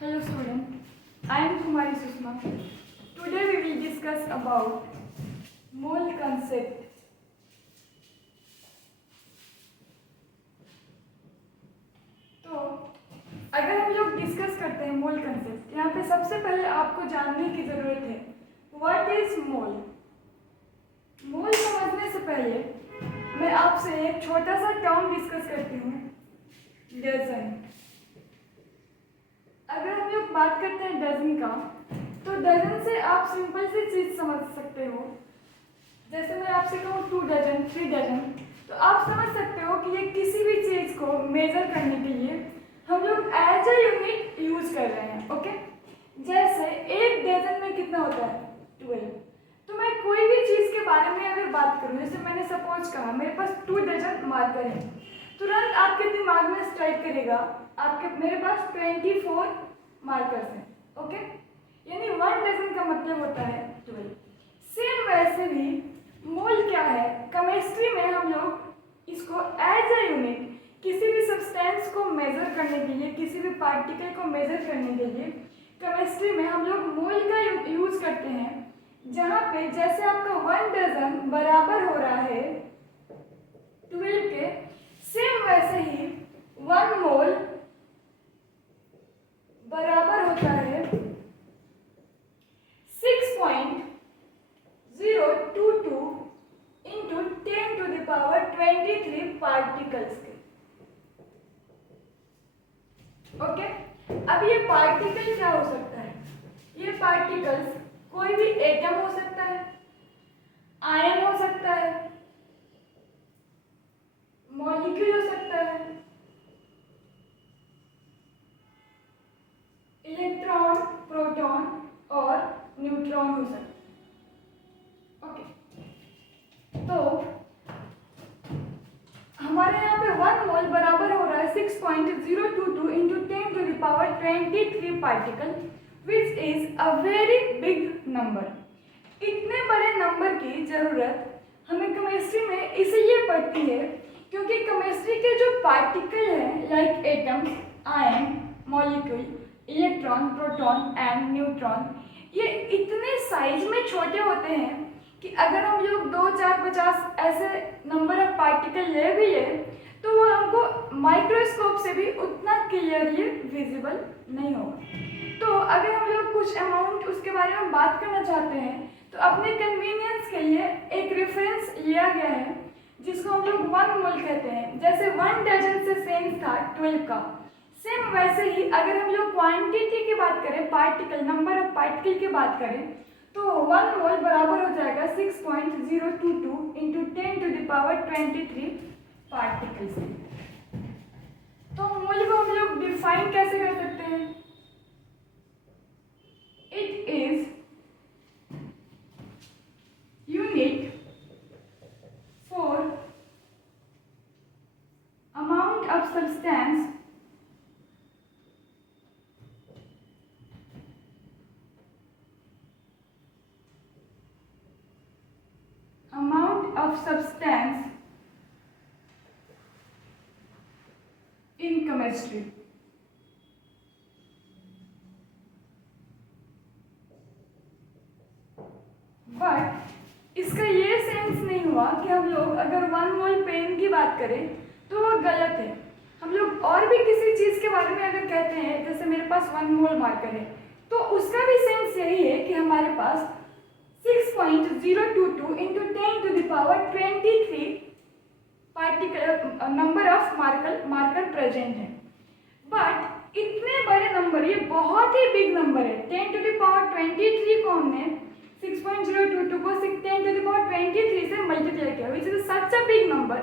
Hello student, I am Kumari Susma. Today we will discuss about mole concept. तो अगर हम लोग discuss करते हैं मोल कंसेप्ट, यहाँ पे सबसे पहले आपको जानने की ज़रूरत है व्हाट इज मोल। मोल समझने से पहले मैं आपसे एक छोटा सा टर्म डिस्कस करती हूँ, डजन। अगर हम लोग बात करते हैं डजन का, तो डजन से आप सिंपल सी चीज़ समझ सकते हो। जैसे मैं आपसे कहूँ 2 डजन 3 डजन, तो आप समझ सकते हो कि ये किसी भी चीज़ को मेजर करने के लिए हम लोग एज ए यूनिट यूज कर रहे हैं। ओके, जैसे एक डजन में कितना होता है 12। तो मैं कोई भी चीज़ के बारे में अगर बात करूँ, जैसे मैंने सपोज कहा मेरे पास 2 डजन मार्कर है, तुरंत आपके दिमाग में स्ट्राइक करेगा मेरे पास 24 मार्कर्स हैं। ओके, यानी 1 डजन का मतलब होता है 12। सेम वैसे ही मोल क्या है, केमिस्ट्री में हम लोग इसको एज अ यूनिट किसी भी सब्सटेंस को मेजर करने के लिए, किसी भी पार्टिकल को मेजर करने के लिए केमिस्ट्री में हम लोग मोल का यूज करते हैं। जहाँ पे जैसे आपका 1 डजन बराबर हो रहा है 12 के, सेम वैसे ही 1 मोल बराबर होता है 6.022 इंटू 10⁻23 पार्टिकल्स के। ओके, अब ये पार्टिकल क्या हो सकता है? ये पार्टिकल्स कोई भी एटम हो सकता है, आयन हो सकता है, मॉलिक्यूल हो सकता है, इलेक्ट्रॉन, प्रोटॉन और न्यूट्रॉन हो सकता है। ओके, तो हमारे यहाँ पे 1 मोल बराबर हो रहा है 6.022 into 10⁻23 particle, which is a very big number. इतने बड़े नंबर की जरूरत हमें केमिस्ट्री में इसलिए पड़ती है क्योंकि केमिस्ट्री के जो पार्टिकल हैं like atom, ion, molecule, electron, proton and neutron, ये इतने साइज में छोटे होते हैं कि अगर हम लोग 2, 4, 50 ऐसे नंबर ऑफ पार्टिकल ले भी ले, तो वो हमको माइक्रोस्कोप से भी उतना क्लियरली विजिबल नहीं होगा। तो अगर हम लोग कुछ अमाउंट उसके बारे में बात करना चाहते हैं, तो अपने कन्वीनियंस के लिए एक रेफरेंस लिया गया है जिसको हम लोग 1 मोल कहते हैं। जैसे 1 डजन से सेंस था 12 का, सेम वैसे ही अगर हम लोग क्वांटिटी की बात करें, पार्टिकल, नंबर ऑफ पार्टिकल की बात करें, तो 1 मोल बराबर हो जाएगा 6.022 इंटू 10⁻23 पार्टिकल्स। तो मोल को हम लोग डिफाइन कैसे कर सकते हैं? It is unit for amount of substance in chemistry. But इसका ये सेंस नहीं हुआ कि हम लोग अगर 1 मोल पेन की बात करें तो वो गलत है। हम लोग और भी किसी चीज़ के बारे में अगर कहते हैं, जैसे मेरे पास 1 मोल मार्कर है, तो उसका भी सेंस यही है कि हमारे पास 6.022 into 10⁻23 particle number of marker present है। बट इतने बड़े नंबर, ये बहुत ही बिग नंबर है। 10⁻23 को हमने 6.022 को 10⁻23 से मल्टीप्लाई किया, which is such a big number.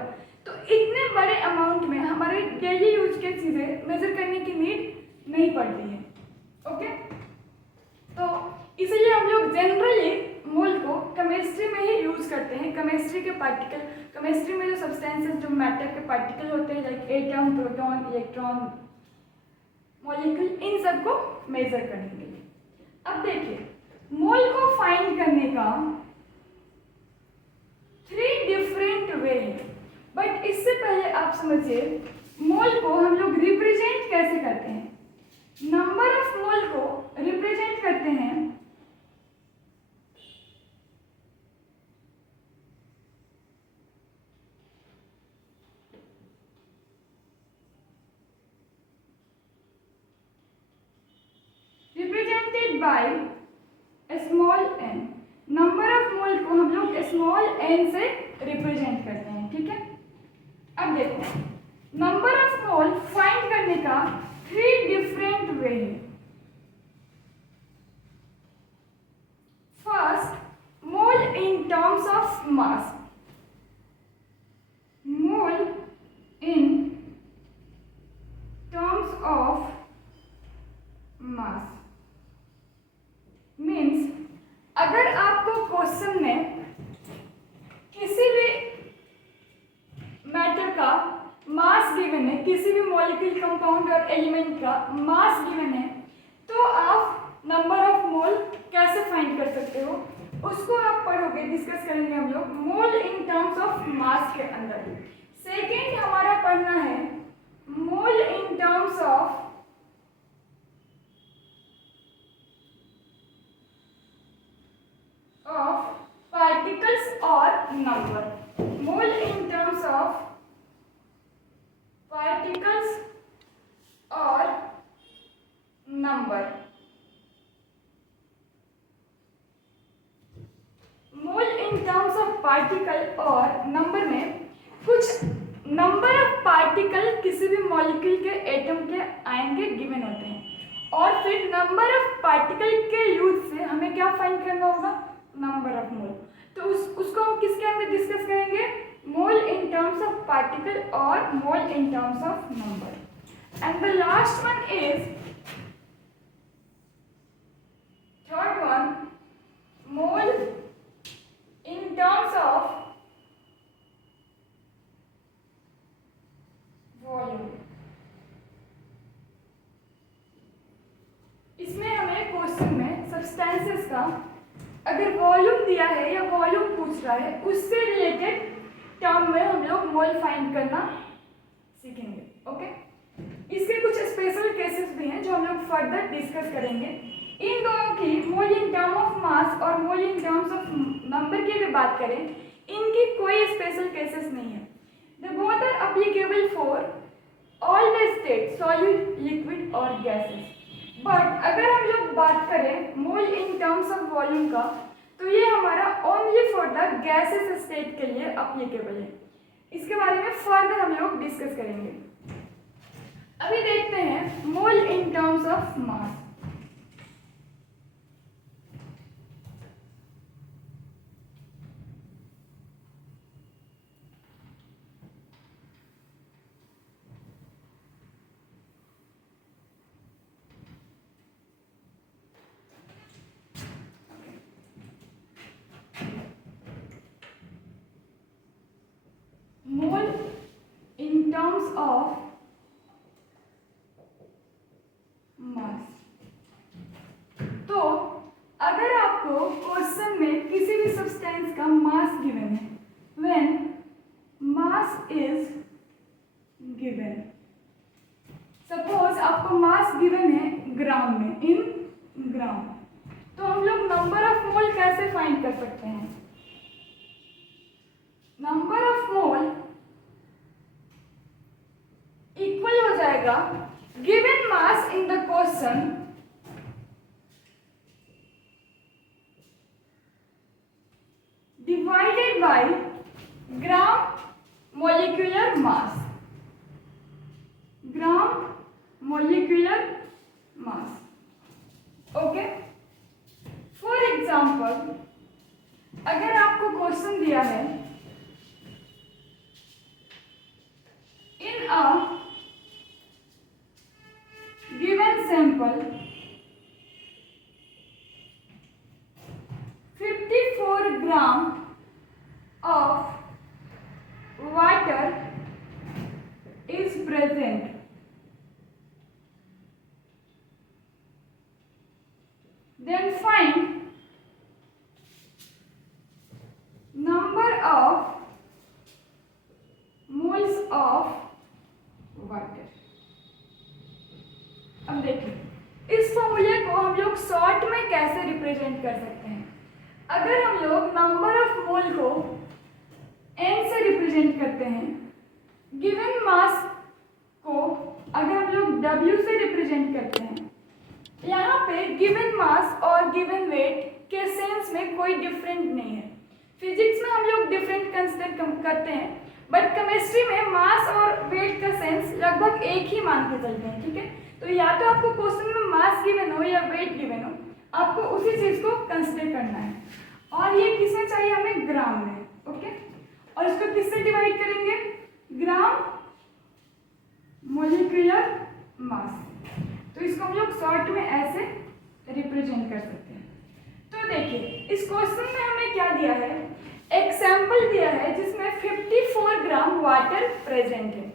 तो इतने बड़े अमाउंट में हमारे डेली यूज के चीज़ें मेजर करने की नीड नहीं पड़ती है। ओके, तो इसलिए हम लोग जनरली मोल को केमिस्ट्री में ही यूज करते हैं। केमिस्ट्री के पार्टिकल, केमिस्ट्री में जो सब्सटेंसेस, जो मैटर के पार्टिकल होते हैं like atom, proton, electron, molecule, इन सबको मेजर करने के लिए। अब देखिए, मोल को फाइंड करने का 3 डिफरेंट वे है। बट इससे पहले आप समझिए मोल को हम लोग रिप्रेजेंट कैसे करते हैं। Number of mole by small n. Number of mole को हम लोग स्मॉल एन से रिप्रेजेंट करते हैं, ठीक है। अब देखो नंबर ऑफ मोल फाइंड करने का 3 डिफरेंट वे है। First, mole in terms of mass. Mole in terms of mass means अगर आपको क्वेश्चन में किसी भी मैटर का मास गिवन है, किसी भी मॉलिक्यूल, कंपाउंड और एलिमेंट का मास गिवन है, तो आप नंबर ऑफ मोल कैसे फाइंड कर सकते हो, उसको आप पढ़ोगे, डिस्कस करेंगे हम लोग मोल इन टर्म्स ऑफ मास के अंदर। सेकेंड हमारा पढ़ना है mole in terms of particles और number. Mole in terms of particles और number. Mole in terms of particle और नंबर में कुछ नंबर ऑफ पार्टिकल किसी भी मॉलिक्यूल के एटम के आयन के गिवन होते हैं, और फिर नंबर ऑफ पार्टिकल के यूज से हमें क्या फाइंड करना होगा, नंबर ऑफ मोल। तो उसको हम किसके अंदर डिस्कस करेंगे, mole in terms of particle और mole in terms of number. And the last one is third one, mole in terms of volume. इसमें हमें क्वेश्चन में सब्सटेंसेस का अगर वॉल्यूम दिया है या वॉल्यूम पूछ रहा है, उससे रिलेटेड टर्म में हम लोग मोल फाइंड करना सीखेंगे, ओके। इसके कुछ स्पेशल केसेस भी हैं जो हम लोग फर्दर डिस्कस करेंगे। इन दोनों की मोल इन टर्म ऑफ मास और mole in terms of number की अगर बात करें, इनकी कोई स्पेशल केसेस नहीं है। The both are applicable for all the state, solid, liquid और गैसेस। बट अगर हम लोग बात करें mole in terms of volume का, तो ये हमारा only for the gases state के लिए एप्लीकेबल है। इसके बारे में फर्दर हम लोग डिस्कस करेंगे। अभी देखते हैं mole in terms of mass. Mole in terms of mass. तो अगर आपको क्वेश्चन में किसी भी सब्सटेंस का मास गिवन है, when mass is given, suppose आपको मास गिवन है ग्राम में, इन ग्राम, तो हम लोग नंबर ऑफ मोल कैसे फाइंड कर सकते हैं, नंबर ऑफ मोल इक्वल हो जाएगा given mass in the question divided by gram molecular mass, gram molecular mass, okay. For example अगर आपको क्वेश्चन दिया है इन अ given sample 54 gram of water is present, then find number of moles of water। अब देखिए इस फॉर्मूले को हम लोग शॉर्ट में कैसे रिप्रेजेंट कर सकते हैं। अगर हम लोग नंबर ऑफ मोल को n से रिप्रेजेंट करते हैं, गिवन मास को अगर हम लोग W से रिप्रेजेंट करते हैं, यहाँ पे गिवन मास और गिवन वेट के सेंस में कोई डिफरेंट नहीं है। फिजिक्स में हम लोग डिफरेंट कंसिडर करते हैं, बट केमिस्ट्री में मास और वेट का सेंस लगभग एक ही मान के चलते हैं, ठीक है। तो या तो आपको क्वेश्चन में मास गिवन हो या वेट गिवन हो, आपको उसी चीज को कंसिडर करना है। और ये किसमें चाहिए हमें? ग्राम में, ओके। और इसको किससे डिवाइड करेंगे? ग्राम मोलिकुलर मास। तो इसको हम लोग शॉर्ट में ऐसे रिप्रेजेंट कर सकते हैं। तो देखिए इस क्वेश्चन में हमें क्या दिया है, एक सैंपल दिया है जिसमें 54 ग्राम वाटर प्रेजेंट है।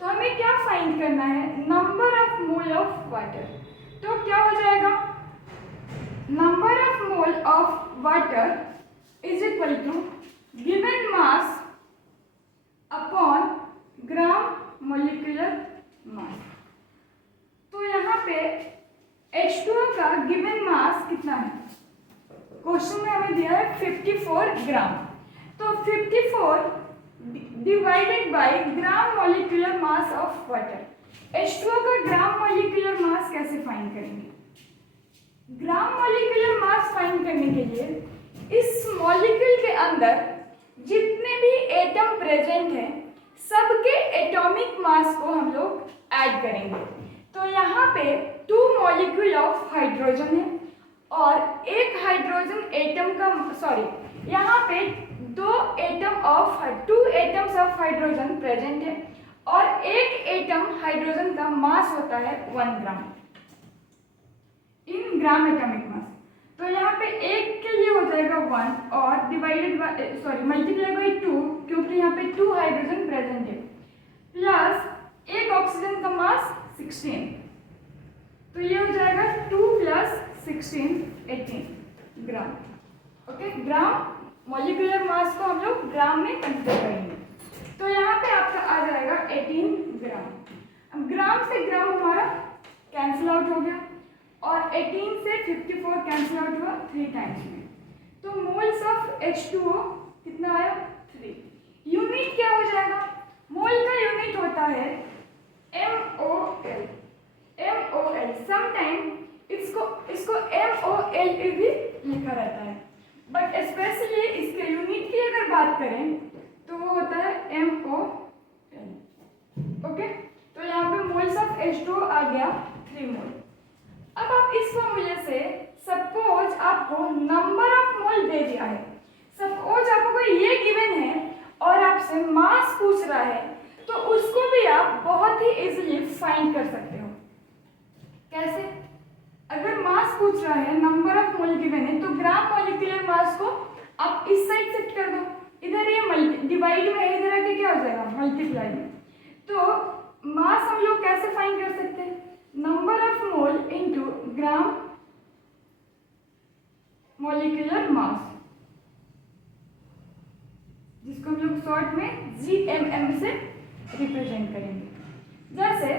तो हमें क्या फाइंड करना है? Number of mole of water. तो क्या हो जाएगा? Number of mole of water is equal to given mass upon gram molecular mass. तो यहाँ पे H2O का गिवन मास कितना है? क्वेश्चन में हमें दिया है 54 ग्राम। तो 54 divided by gram molecular mass of water. H2O का ग्राम मॉलिक्यूलर मास कैसे फाइंड करेंगे? ग्राम मॉलिक्यूलर मास फाइंड करने के लिए इस मॉलिक्यूल के अंदर जितने भी एटम प्रेजेंट हैं सबके एटॉमिक मास को हम लोग ऐड करेंगे। तो यहाँ पे 2 मॉलिक्यूल ऑफ हाइड्रोजन है और एक हाइड्रोजन एटम का यहाँ पे 2 एटम्स ऑफ हाइड्रोजन प्रेजेंट है और एक एटम हाइड्रोजन का मास होता है 1 ग्राम इन ग्राम एटॉमिक मास। तो यहाँ पे एक के लिए हो जाएगा 1 और डिवाइडेड बाय मल्टीप्लाई बाय 2 क्योंकि यहाँ पे 2 हाइड्रोजन प्रेजेंट है, प्लस एक ऑक्सीजन का मास 16। तो ये हो जाएगा 2 + 16 18 ग्राम, ओके। ग्राम मॉलिक्यूलर मास को हम लोग ग्राम में कंसिडर करेंगे। तो यहाँ पे आपका आ जाएगा 18 ग्राम। अब ग्राम से ग्राम हमारा कैंसिल आउट हो गया और 18 से 54 कैंसिल आउट हुआ 3 टाइम्स में। तो मोल्स ऑफ H2O कितना आया? 3। यूनिट क्या हो जाएगा? मोल का यूनिट होता है MOL। MOL समटाइम इसको MOL भी लिखा रहता है, बट स्पेशली इसके यूनिट की अगर बात करें तो वो होता है MOL, ओके। तो यहाँ पे मोल्स ऑफ H2O आ गया 3 मोल। अब आप इस फॉर्मूले से सपोज आपको नंबर ऑफ मोल दे दिया है, सपोज आपको ये गिवन है और आपसे मास पूछ रहा है, तो उसको भी आप बहुत ही इजीली फाइंड कर सकते हो। कैसे? अगर मास पूछ रहा है, नंबर ऑफ मोल गिवन है, तो ग्राम मॉलिक्यूलर मास को आप इस साइड शिफ्ट कर दो। इधर ये डिवाइड में है, इधर आके क्या हो जाएगा? मल्टीप्लाई में। तो मास हम लोग कैसे फाइंड कर सकते हैं? Number of mole into gram molecular mass, जिसको हम लोग शॉर्ट में GMM से रिप्रेजेंट करेंगे। जैसे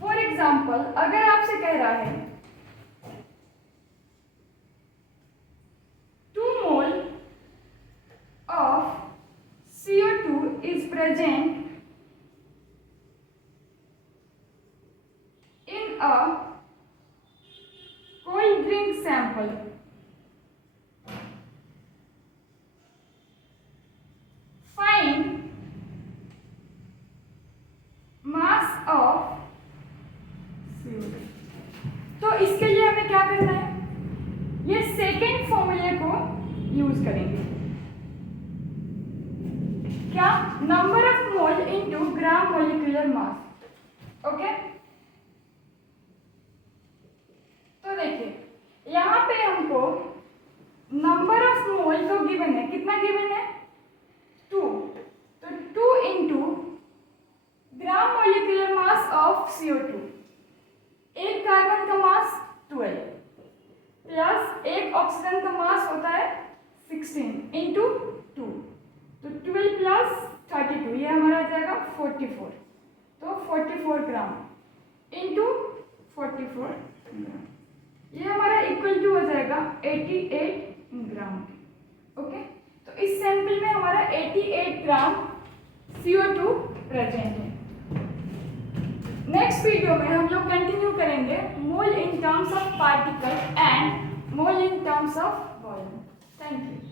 फॉर एग्जाम्पल अगर आपसे कह रहा है 2 mole of CO2 is present in a cold drink sample, find mass of CO2। तो इसके लिए हमें क्या करना है? ये सेकेंड फॉर्मूले को यूज करेंगे। क्या? Number of mole into gram molecular mass, okay. तो देखिए यहाँ पे हमको नंबर ऑफ मोल तो गिवन है, कितना गिवन है? 2। तो 2 into gram molecular mass of CO2, एक कार्बन का मास 12 प्लस एक ऑक्सीजन का मास होता है 16 इंटू 2, तो 12 प्लस 32 ये हमारा आ जाएगा 44। तो 44 ग्राम इंटू 44 ग्राम, ये हमारा इक्वल टू हो जाएगा 88 ग्राम, ओके। तो इस सैंपल में हमारा 88 ग्राम CO2 प्रेजेंट है। नेक्स्ट वीडियो में हम लोग कंटिन्यू करेंगे mole in terms of particle and mole in terms of volume. Thank you.